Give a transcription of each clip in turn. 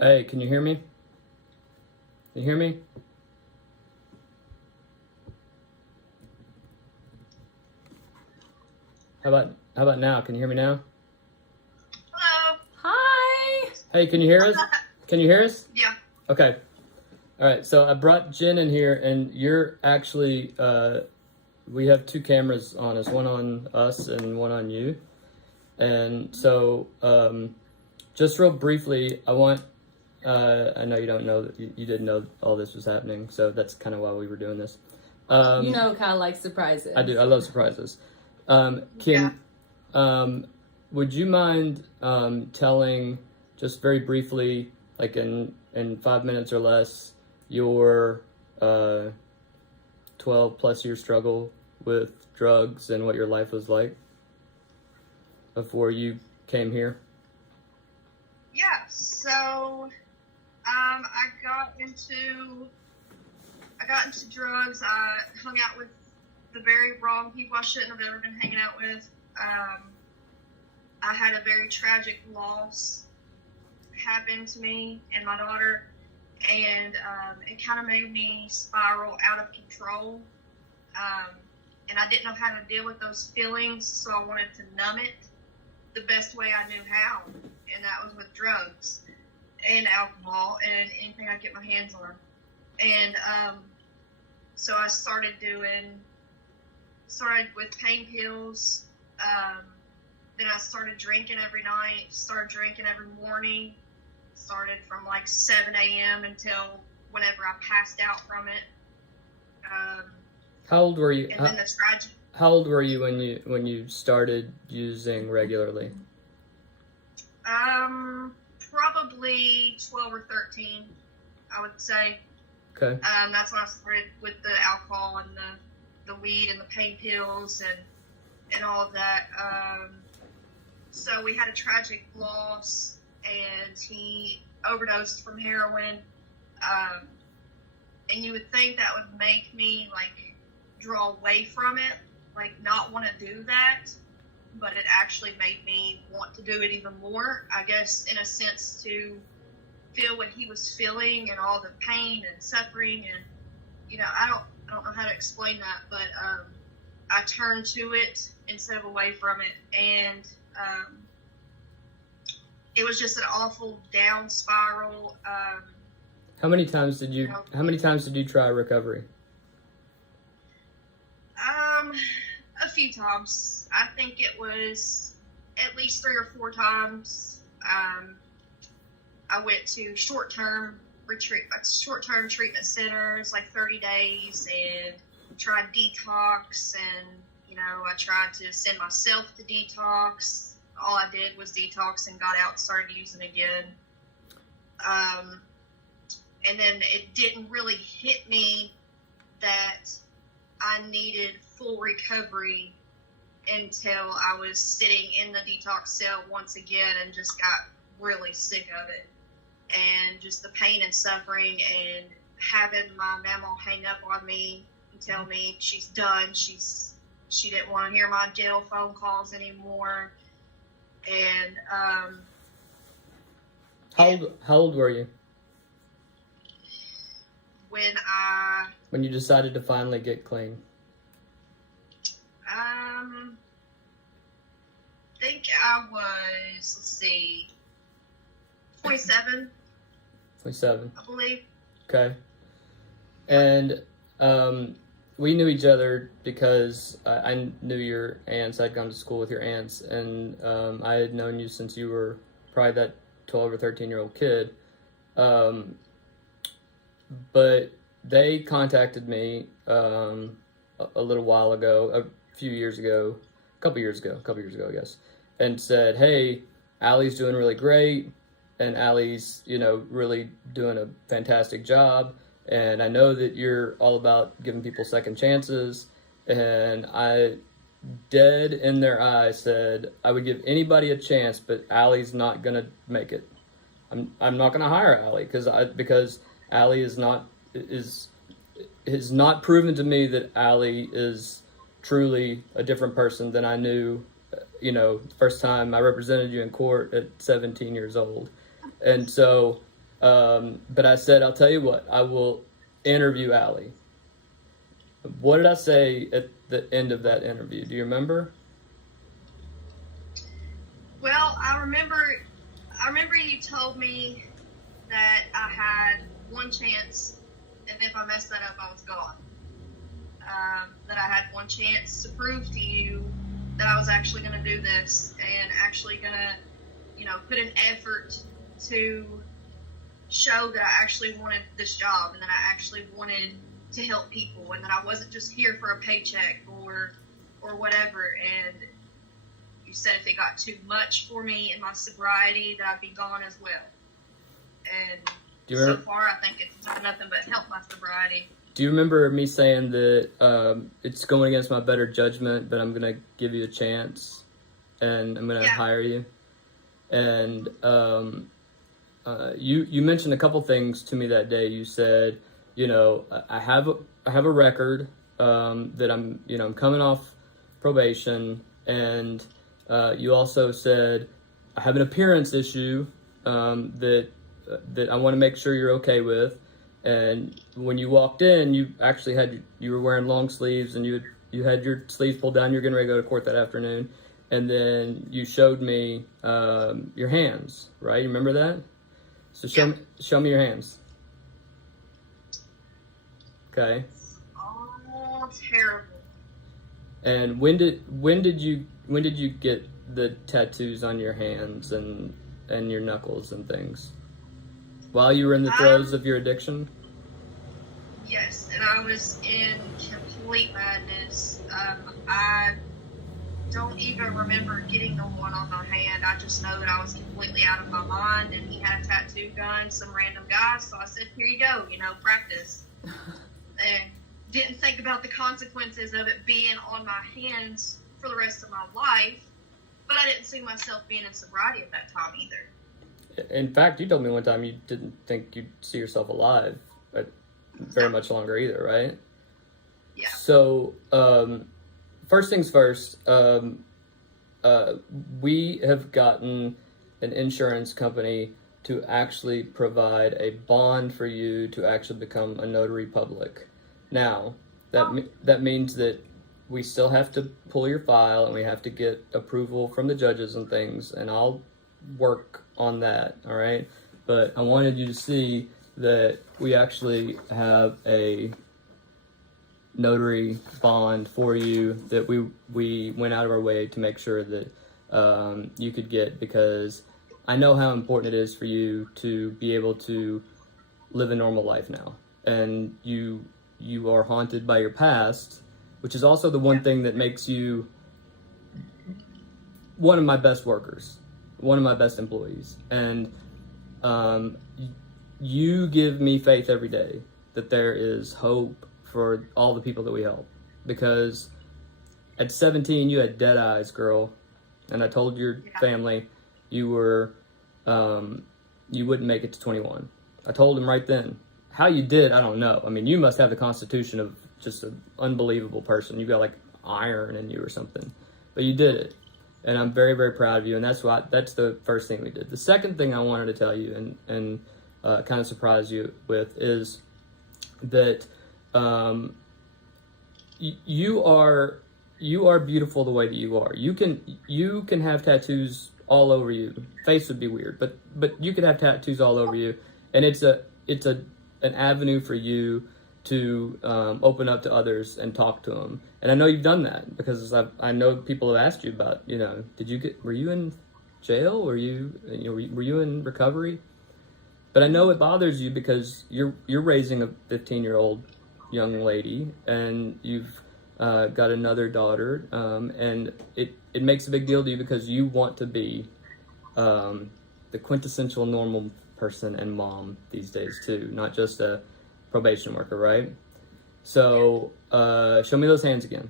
Hey, can you hear me? Can you hear me? How about now? Can you hear me now? Hello. Hi. Hey, can you hear us? Can you hear us? Yeah. Okay. All right. So I brought Jen in here, and you're actually we have two cameras on us, one on us and one on you. And so just real briefly, I want I know you don't know that you didn't know all this was happening, so that's kind of why we were doing this. You know Kyle likes surprises. I do. I love surprises. Would you mind telling just very briefly, like in 5 minutes or less, your 12+ year struggle with drugs and what your life was like before you came here? Yeah. So, I got into drugs. I hung out with the very wrong people I shouldn't have ever been hanging out with. I had a very tragic loss happen to me and my daughter, and it kind of made me spiral out of control. And I didn't know how to deal with those feelings, so I wanted to numb it the best way I knew how, and that was with drugs and alcohol and anything I get my hands on. And so I started with pain pills. Then I started drinking every night, started drinking every morning, started from like 7 a.m. until whenever I passed out from it. How old were you? And then the tragic. How old were you when you started using regularly? Probably 12 or 13, I would say. Okay. That's when I started with the alcohol and the weed and the pain pills and all of that. So we had a tragic loss, and he overdosed from heroin. And you would think that would make me like draw away from it, like not want to do that, but it actually made me want to do it even more, I guess, in a sense, to feel what he was feeling and all the pain and suffering. And I don't know how to explain that, but I turned to it instead of away from it, and it was just an awful down spiral. How many times did you try recovery? A few times. I think it was at least 3 or 4 times. I went to short-term treatment centers, like 30 days, and tried detox, and I tried to send myself to detox. All I did was detox and got out and started using again. And then it didn't really hit me that I needed full recovery until I was sitting in the detox cell once again and just got really sick of it. And just the pain and suffering, and having my mama hang up on me and tell me she's done. She didn't want to hear my jail phone calls anymore. And How old were you when you decided to finally get clean? I think I was, 27. 27. I believe. Okay. And we knew each other because I knew your aunts. I'd gone to school with your aunts, and I had known you since you were probably that 12 or 13-year-old kid. But they contacted me a little while ago, a couple years ago, I guess, and said, "Hey, Allie's doing really great, and Allie's, really doing a fantastic job. And I know that you're all about giving people second chances." And I, dead in their eyes, said, "I would give anybody a chance, but Allie's not gonna make it. I'm not gonna hire Allie because Allie has not proven to me that Allie is truly a different person than I knew. First time I represented you in court at 17 years old." And so But I said, I'll tell you what, I will interview Allie. What did I say at the end of that interview? Do you remember? Well, I remember you told me that I had one chance, and if I messed that up, I was gone. That I had one chance to prove to you that I was actually going to do this and actually going to, put an effort to show that I actually wanted this job and that I actually wanted to help people and that I wasn't just here for a paycheck or whatever. And you said if it got too much for me in my sobriety, that I'd be gone as well. And so far, I think it's done nothing but help my sobriety. Do you remember me saying that it's going against my better judgment, but I'm going to give you a chance and I'm going to hire you? And you mentioned a couple things to me that day. You said, I have a record that I'm coming off probation, and you also said I have an appearance issue that I want to make sure you're okay with. And when you walked in, you actually you were wearing long sleeves, and you had your sleeves pulled down. You're getting ready to go to court that afternoon, and then you showed me your hands. Right? You remember that? So show me your hands. Okay. Oh, terrible. And when did you get the tattoos on your hands and your knuckles and things? While you were in the throes of your addiction? Yes, and I was in complete madness. I don't even remember getting the one on my hand. I just know that I was completely out of my mind, and he had a tattoo gun, some random guy, so I said, here you go, practice. And didn't think about the consequences of it being on my hands for the rest of my life, but I didn't see myself being in sobriety at that time either. In fact, you told me one time you didn't think you'd see yourself alive very much longer either, right? Yeah. So, first things first, we have gotten an insurance company to actually provide a bond for you to actually become a notary public. Now, that means that we still have to pull your file and we have to get approval from the judges and things, and I'll work on that, all right? But I wanted you to see that we actually have a notary bond for you that we went out of our way to make sure that you could get, because I know how important it is for you to be able to live a normal life now. And you are haunted by your past, which is also the one thing that makes you one of my best workers, one of my best employees. And you give me faith every day that there is hope for all the people that we help. Because at 17, you had dead eyes, girl. And I told your family you wouldn't make it to 21. I told them right then. How you did, I don't know. I mean, you must have the constitution of just an unbelievable person. You've got like iron in you or something. But you did it. And I'm very, very proud of you. And that's the first thing we did. The second thing I wanted to tell you and kind of surprise you with is that you are beautiful the way that you are. You can have tattoos all over you. Face would be weird, but you could have tattoos all over you, and it's an avenue for you to open up to others and talk to them. And I know you've done that because I know people have asked you about, were you in jail? Were you in recovery? But I know it bothers you because you're raising a 15-year-old young lady, and you've got another daughter, and it makes a big deal to you because you want to be the quintessential normal person and mom these days too, not just a probation worker, right? So show me those hands again.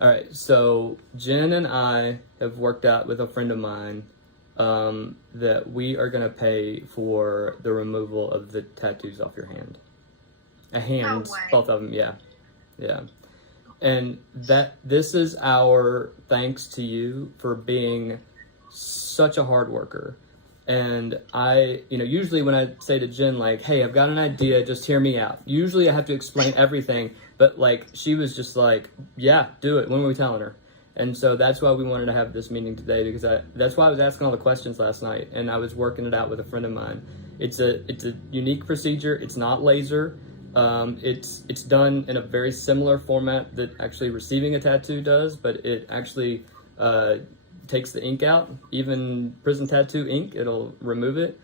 All right, so Jen and I have worked out with a friend of mine that we are going to pay for the removal of the tattoos off your hand. Hands, both of them, yeah. And this is our thanks to you for being such a hard worker. And I, usually when I say to Jen, like, hey, I've got an idea, just hear me out. Usually I have to explain everything, but like, she was just like, yeah, do it. When were we telling her? And so that's why we wanted to have this meeting today, because that's why I was asking all the questions last night, and I was working it out with a friend of mine. It's a unique procedure. It's not laser. It's done in a very similar format that actually receiving a tattoo does, but it actually takes the ink out. Even prison tattoo ink, it'll remove it.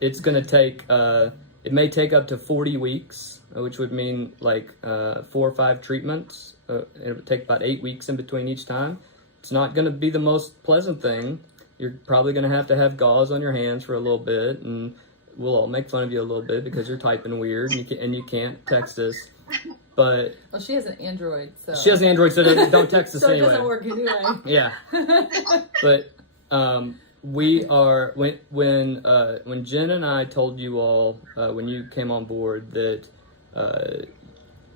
It's going to take, it may take up to 40 weeks, which would mean like 4 or 5 treatments. It would take about 8 weeks in between each time. It's not going to be the most pleasant thing. You're probably going to have gauze on your hands for a little bit, and we'll all make fun of you a little bit because you're typing weird and you can't text us. But well, she has an Android, so don't text us so anyway. It doesn't work anyway. Yeah. But we are when Jen and I told you all when you came on board that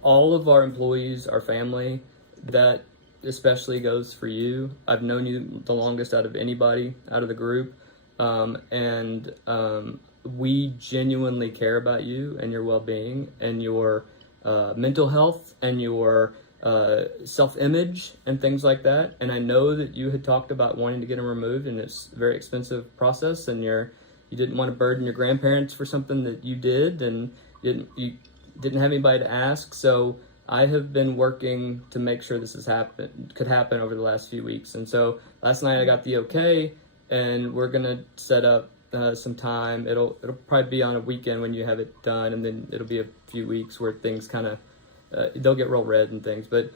all of our employees are family. That especially goes for you. I've known you the longest out of anybody out of the group, and we genuinely care about you and your well-being and your mental health and your self-image and things like that. And I know that you had talked about wanting to get them removed, and it's a very expensive process, and you didn't want to burden your grandparents for something that you did, and you didn't have anybody to ask. So I have been working to make sure this could happen over the last few weeks. And so last night I got the okay, and we're gonna set up some time. It'll probably be on a weekend when you have it done, and then it'll be a few weeks where things kind of they'll get real red and things. But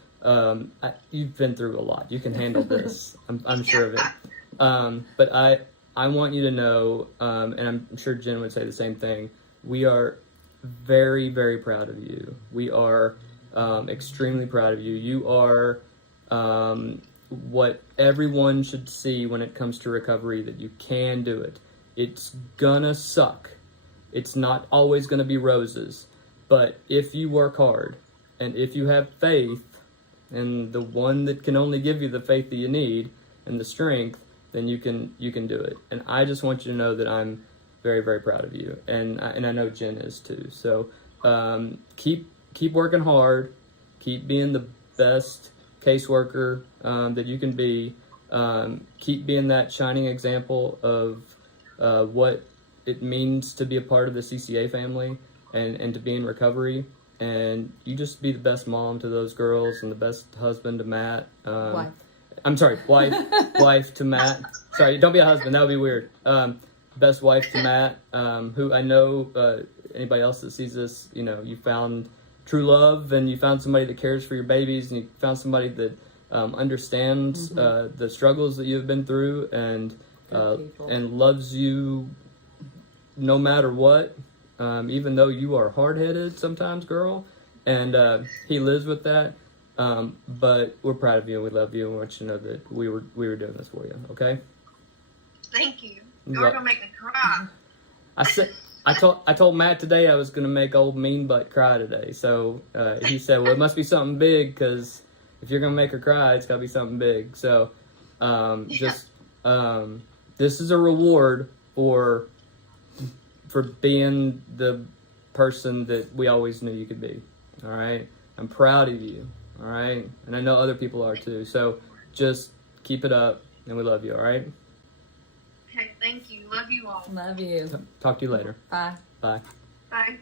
you've been through a lot. You can handle this. I'm sure of it. But I want you to know, and I'm sure Jen would say the same thing. We are very, very proud of you. We are extremely proud of you. You are what everyone should see when it comes to recovery, that you can do it. It's gonna suck. It's not always gonna be roses. But if you work hard, and if you have faith, and the one that can only give you the faith that you need and the strength, then you can do it. And I just want you to know that I'm very, very proud of you, and I know Jen is too. So keep working hard, keep being the best caseworker that you can be. Keep being that shining example of what it means to be a part of the CCA family and to be in recovery. And you just be the best mom to those girls and the best husband to Matt. Wife. I'm sorry, wife to Matt. Sorry, don't be a husband. That would be weird. Best wife to Matt, who I know anybody else that sees this, you found true love, and you found somebody that cares for your babies, and you found somebody that understands the struggles that you've been through, and loves you no matter what, even though you are hard-headed sometimes, girl, and he lives with that. But we're proud of you, and we love you, and we want you to know that we were doing this for you. Okay? Thank you. You're gonna make me cry. I told Matt today I was gonna make old mean butt cry today. So he said, "Well, it must be something big, because if you're gonna make her cry, it's gotta be something big." So this is a reward for being the person that we always knew you could be. All right, I'm proud of you. All right, and I know other people are too. So just keep it up, and we love you. All right. Okay, thank you. Love you all. Love you. Talk to you later. Bye. Bye. Bye.